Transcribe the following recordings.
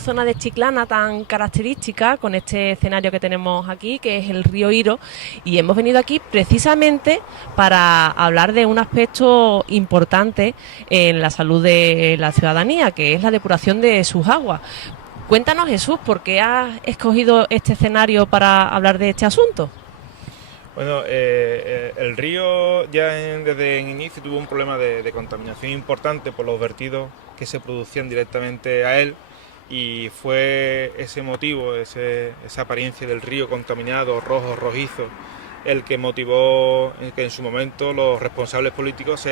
zona de Chiclana tan característica, con este escenario que tenemos aquí, que es el río Iro, y hemos venido aquí precisamente para hablar de un aspecto importante en la salud de la ciudadanía, que es la depuración de sus aguas. Cuéntanos, Jesús, ¿por qué has escogido este escenario para hablar de este asunto? Bueno, el río desde el inicio tuvo un problema de contaminación importante por los vertidos que se producían directamente a él, y fue ese motivo, esa apariencia del río contaminado, rojo, rojizo, el que motivó que en su momento los responsables políticos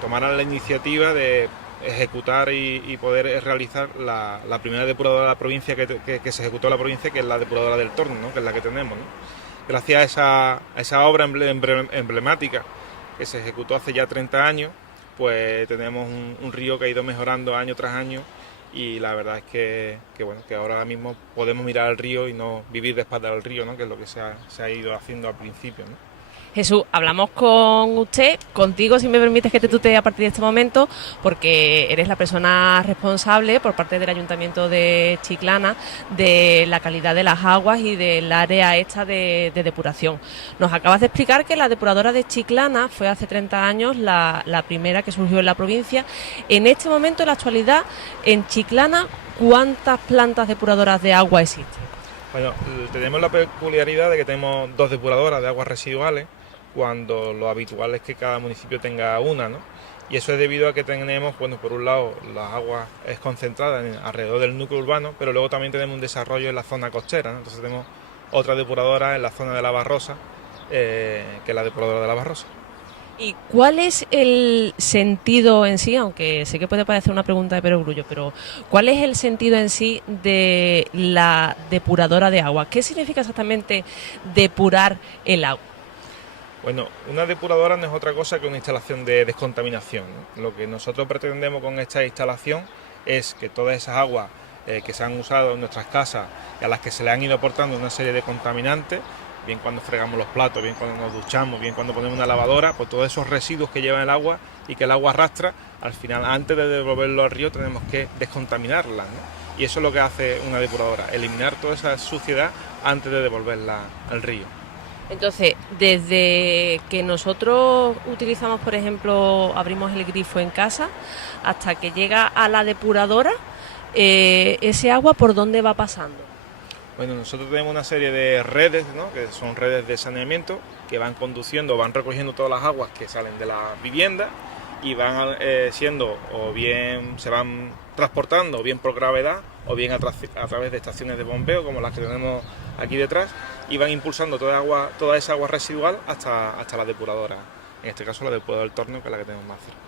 tomaran la iniciativa de ejecutar y poder realizar la primera depuradora de la provincia que se ejecutó en la provincia, que es la depuradora del Torno, ¿no? Que es la que tenemos, ¿no? Gracias a esa obra emblemática que se ejecutó hace ya 30 años, pues tenemos un río que ha ido mejorando año tras año, y la verdad es que ahora mismo podemos mirar al río y no vivir de espaldas del río, ¿no? Que es lo que se ha ido haciendo al principio, ¿no? Jesús, hablamos con usted, contigo, si me permites que te tutee a partir de este momento, porque eres la persona responsable por parte del Ayuntamiento de Chiclana de la calidad de las aguas y del área esta de depuración. Nos acabas de explicar que la depuradora de Chiclana fue hace 30 años la primera que surgió en la provincia. En este momento, en la actualidad, en Chiclana, ¿cuántas plantas depuradoras de agua existen? Bueno, tenemos la peculiaridad de que tenemos 2 depuradoras de aguas residuales, cuando lo habitual es que cada municipio tenga una, ¿no? Y eso es debido a que tenemos, bueno, por un lado las aguas es concentrada alrededor del núcleo urbano, pero luego también tenemos un desarrollo en la zona costera, ¿no? Entonces tenemos otra depuradora en la zona de la Barrosa, que es la depuradora de la Barrosa. ¿Y cuál es el sentido en sí, aunque sé que puede parecer una pregunta de perogrullo, pero cuál es el sentido en sí de la depuradora de agua? ¿Qué significa exactamente depurar el agua? Bueno, una depuradora no es otra cosa que una instalación de descontaminación, ¿no? Lo que nosotros pretendemos con esta instalación es que todas esas aguas que se han usado en nuestras casas y a las que se le han ido aportando una serie de contaminantes, bien cuando fregamos los platos, bien cuando nos duchamos, bien cuando ponemos una lavadora, pues todos esos residuos que lleva el agua y que el agua arrastra, al final, antes de devolverlo al río, tenemos que descontaminarlas, ¿no? Y eso es lo que hace una depuradora, eliminar toda esa suciedad antes de devolverla al río. Entonces, desde que nosotros utilizamos, por ejemplo, abrimos el grifo en casa, hasta que llega a la depuradora, ese agua, ¿por dónde va pasando? Bueno, nosotros tenemos una serie de redes, ¿no? Que son redes de saneamiento, que van conduciendo, van recogiendo todas las aguas que salen de la vivienda y van siendo, o bien se van transportando, o bien por gravedad, o bien a través de estaciones de bombeo, como las que tenemos aquí detrás, y van impulsando toda esa agua residual hasta la depuradora, en este caso la depuradora del Torno, que es la que tenemos más cerca.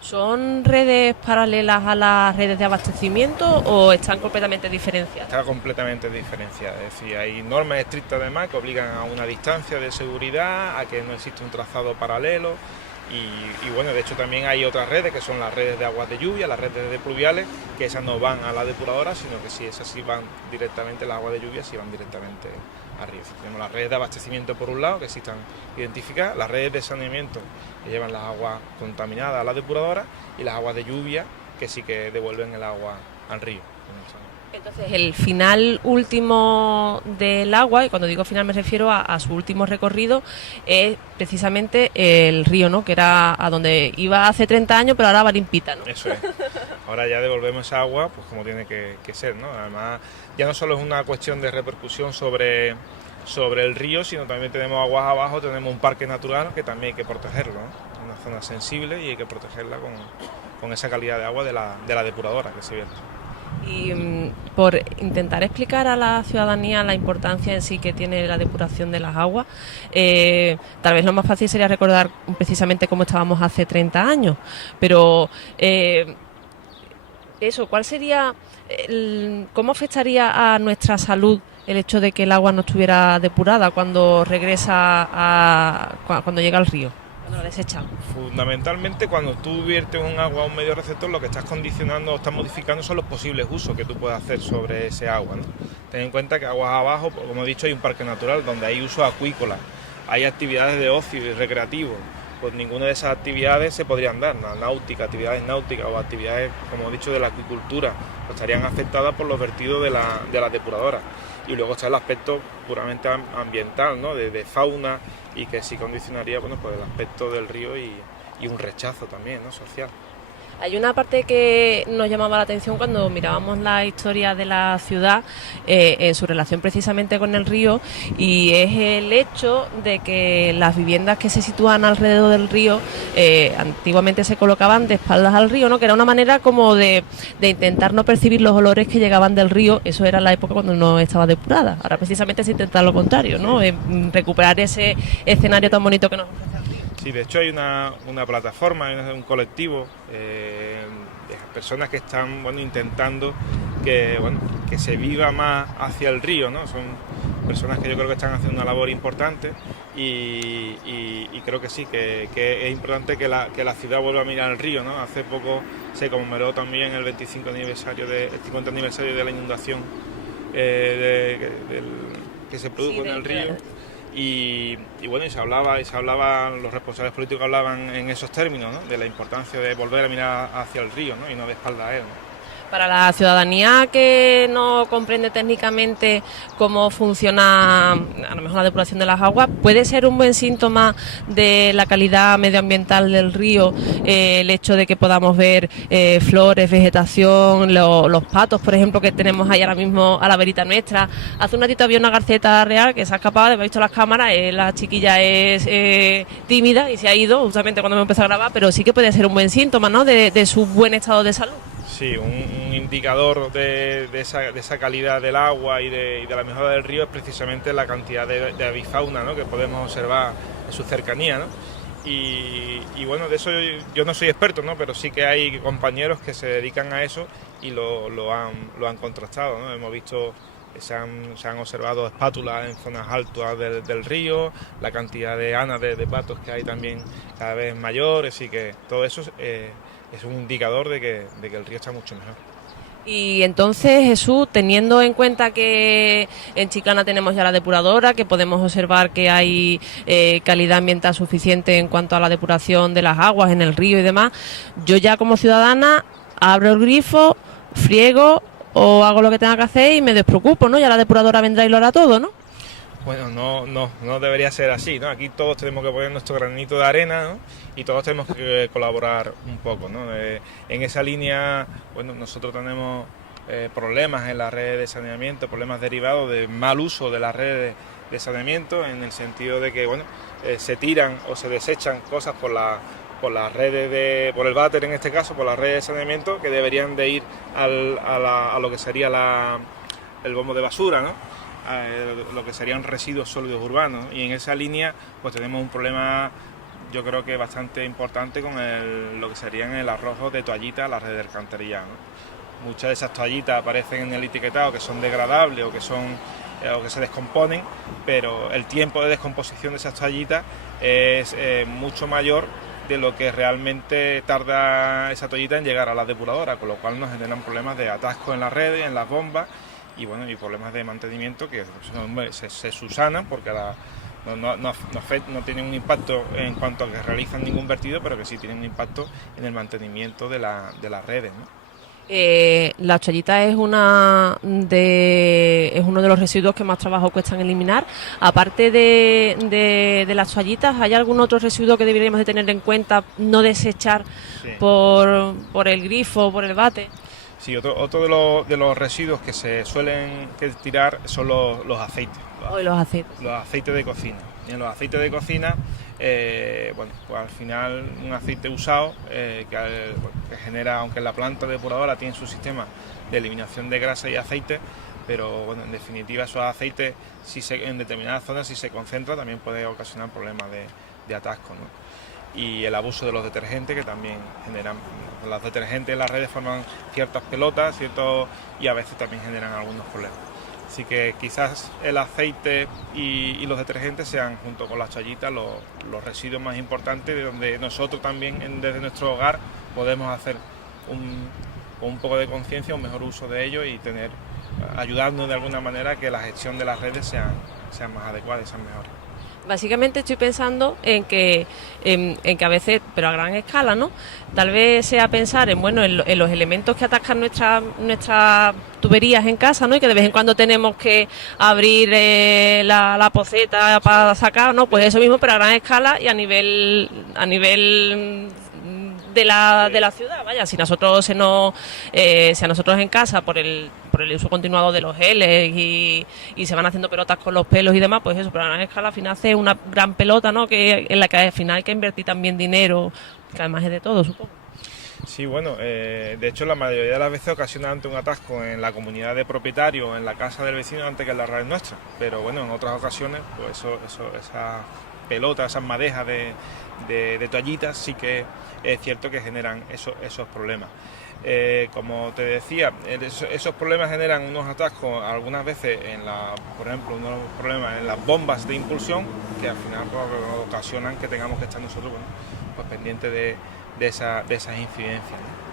¿Son redes paralelas a las redes de abastecimiento o están completamente diferenciadas? Está completamente diferenciada, es decir, hay normas estrictas además que obligan a una distancia de seguridad, a que no existe un trazado paralelo, y bueno, de hecho también hay otras redes que son las redes de aguas de lluvia, las redes de pluviales, que esas no van a la depuradora, sino que sí, esas sí van directamente, las aguas de lluvia sí van directamente arriba. Tenemos las redes de abastecimiento por un lado, que sí están identificadas, las redes de saneamiento que llevan las aguas contaminadas a la depuradora, y las aguas de lluvia que sí que devuelven el agua al río. Entonces, el final último del agua, y cuando digo final me refiero a su último recorrido, es precisamente el río, ¿no? Que era a donde iba hace 30 años, pero ahora va limpita, ¿no? Eso es. Ahora ya devolvemos esa agua pues como tiene que ser, ¿no? Además, ya no solo es una cuestión de repercusión sobre el río, sino también tenemos aguas abajo, tenemos un parque natural que también hay que protegerlo, ¿no? Es una zona sensible y hay que protegerla con esa calidad de agua de la depuradora que se vierte. Y por intentar explicar a la ciudadanía la importancia en sí que tiene la depuración de las aguas, tal vez lo más fácil sería recordar precisamente cómo estábamos hace 30 años, pero ¿cuál sería, cómo afectaría a nuestra salud el hecho de que el agua no estuviera depurada cuando cuando llega al río? Cuando la desechamos. Fundamentalmente, cuando tú viertes un agua a un medio receptor, lo que estás condicionando o estás modificando son los posibles usos que tú puedes hacer sobre ese agua, ¿no? Ten en cuenta que aguas abajo, como he dicho, hay un parque natural donde hay uso acuícola, hay actividades de ocio y recreativo, pues ninguna de esas actividades se podrían dar, actividades náuticas o actividades, como he dicho, de la acuicultura, pues estarían afectadas por los vertidos de la depuradora. Y luego está el aspecto puramente ambiental, ¿no? de fauna, y que sí condicionaría, bueno, pues el aspecto del río y un rechazo también, ¿no? social. Hay una parte que nos llamaba la atención cuando mirábamos la historia de la ciudad en su relación precisamente con el río, y es el hecho de que las viviendas que se sitúan alrededor del río antiguamente se colocaban de espaldas al río, ¿no? Que era una manera como de intentar no percibir los olores que llegaban del río. Eso era la época cuando no estaba depurada. Ahora precisamente se intenta lo contrario, ¿no? Recuperar ese escenario tan bonito que nos ofrece. Sí, de hecho hay una plataforma, hay un colectivo de personas que están intentando que se viva más hacia el río, ¿no? Son personas que yo creo que están haciendo una labor importante y creo que sí, que es importante que la ciudad vuelva a mirar el río, ¿no? Hace poco se conmemoró también el 50 aniversario de la inundación que se produjo en el río. Y se hablaba, los responsables políticos hablaban en esos términos, ¿no? De la importancia de volver a mirar hacia el río, ¿no? Y no de espalda a él, ¿no? Para la ciudadanía que no comprende técnicamente cómo funciona a lo mejor la depuración de las aguas, ¿puede ser un buen síntoma de la calidad medioambiental del río el hecho de que podamos ver flores, vegetación, los patos, por ejemplo, que tenemos ahí ahora mismo a la verita nuestra? Hace un ratito había una garceta real que se ha escapado, he visto las cámaras, la chiquilla es tímida y se ha ido justamente cuando me empezó a grabar, pero sí que puede ser un buen síntoma, ¿no? de su buen estado de salud. Sí, un indicador de esa calidad del agua y de la mejora del río es precisamente la cantidad de avifauna, ¿no? Que podemos observar en su cercanía, ¿no? Y de eso yo no soy experto, ¿no? Pero sí que hay compañeros que se dedican a eso y lo han contrastado, ¿no? Hemos visto que se han observado espátulas en zonas altas del río, la cantidad de anas de patos que hay también cada vez mayor, así que todo eso es un indicador de que el río está mucho mejor. Y entonces, Jesús, teniendo en cuenta que en Chiclana tenemos ya la depuradora, que podemos observar que hay calidad ambiental suficiente en cuanto a la depuración de las aguas en el río y demás, yo ya como ciudadana abro el grifo, friego o hago lo que tenga que hacer y me despreocupo, ¿no? Ya la depuradora vendrá y lo hará todo, ¿no? Bueno, no debería ser así, ¿no? Aquí todos tenemos que poner nuestro granito de arena, ¿no? Y todos tenemos que colaborar un poco, ¿no? En esa línea, nosotros tenemos problemas en la red de saneamiento, problemas derivados de mal uso de las redes de saneamiento, en el sentido de que, se tiran o se desechan cosas por las redes por el váter, en este caso, por las redes de saneamiento, que deberían de ir a lo que sería el bombo de basura, ¿no? Lo que serían residuos sólidos urbanos, y en esa línea pues tenemos un problema, yo creo que bastante importante con lo que serían el arrojo de toallitas a la red de alcantarillado, ¿no? Muchas de esas toallitas aparecen en el etiquetado que son degradables o que se descomponen, pero el tiempo de descomposición de esas toallitas es mucho mayor de lo que realmente tarda esa toallita en llegar a la depuradora, con lo cual nos generan problemas de atasco en las redes, en las bombas, y problemas de mantenimiento que se subsanan porque no tienen un impacto en cuanto a que realizan ningún vertido, pero que sí tienen un impacto en el mantenimiento de las redes, ¿no? La toallita es uno de los residuos que más trabajo cuestan eliminar. Aparte de las toallitas, ¿hay algún otro residuo que deberíamos de tener en cuenta, no desechar? Sí. por el grifo, por el bate? Sí, otro de los residuos que se suelen tirar son los aceites. Los aceites. Los aceites de cocina. Y en los aceites de cocina, pues al final un aceite usado que genera, aunque la planta depuradora tiene su sistema de eliminación de grasa y aceite, pero en definitiva esos aceites, en determinadas zonas, si se concentra, también puede ocasionar problemas de atasco, ¿no? Y el abuso de los detergentes, que también generan, los detergentes en las redes forman ciertas pelotas, y a veces también generan algunos problemas. Así que quizás el aceite y los detergentes sean, junto con las toallitas, los residuos más importantes, de donde nosotros también desde nuestro hogar podemos hacer con un poco de conciencia un mejor uso de ellos y ayudarnos de alguna manera a que la gestión de las redes sean más adecuadas y sean mejores. Básicamente estoy pensando en que a veces, pero a gran escala, ¿no? Tal vez sea pensar en los elementos que atascan nuestras tuberías en casa, ¿no? Y que de vez en cuando tenemos que abrir la poceta para sacar, ¿no? Pues eso mismo, pero a gran escala y a nivel de la ciudad. Vaya, si nosotros si a nosotros en casa por el uso continuado de los geles y se van haciendo pelotas con los pelos y demás, pues eso, pero a gran escala al final hace una gran pelota, ¿no? En la que al final hay que invertir también dinero, que además es de todo, supongo. Sí, bueno, de hecho la mayoría de las veces ocasiona ante un atasco en la comunidad de propietarios, en la casa del vecino, antes que en la red nuestra. Pero bueno, en otras ocasiones, pues esas pelotas, esas madejas de toallitas, sí que es cierto que generan esos problemas. Como te decía, esos problemas generan unos atascos algunas veces por ejemplo, unos problemas en las bombas de impulsión, que al final pues, ocasionan que tengamos que estar nosotros pues pendientes de esas incidencias, ¿no?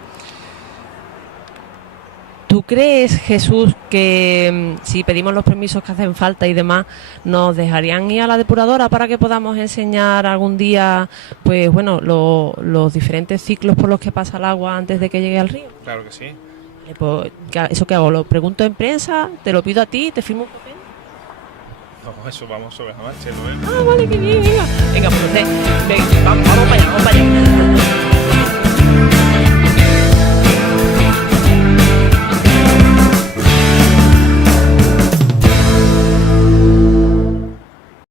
¿Tú crees, Jesús, que si pedimos los permisos que hacen falta y demás, nos dejarían ir a la depuradora para que podamos enseñar algún día, pues bueno, los diferentes ciclos por los que pasa el agua antes de que llegue al río? Claro que sí. Pues, ¿eso qué hago? ¿Lo pregunto en prensa? ¿Te lo pido a ti? ¿Te firmo un papel? No, eso vamos sobre la marcha, ¿no? Ah, vale, qué bien, venga. Venga, pues vamos para allá, vamos para allá.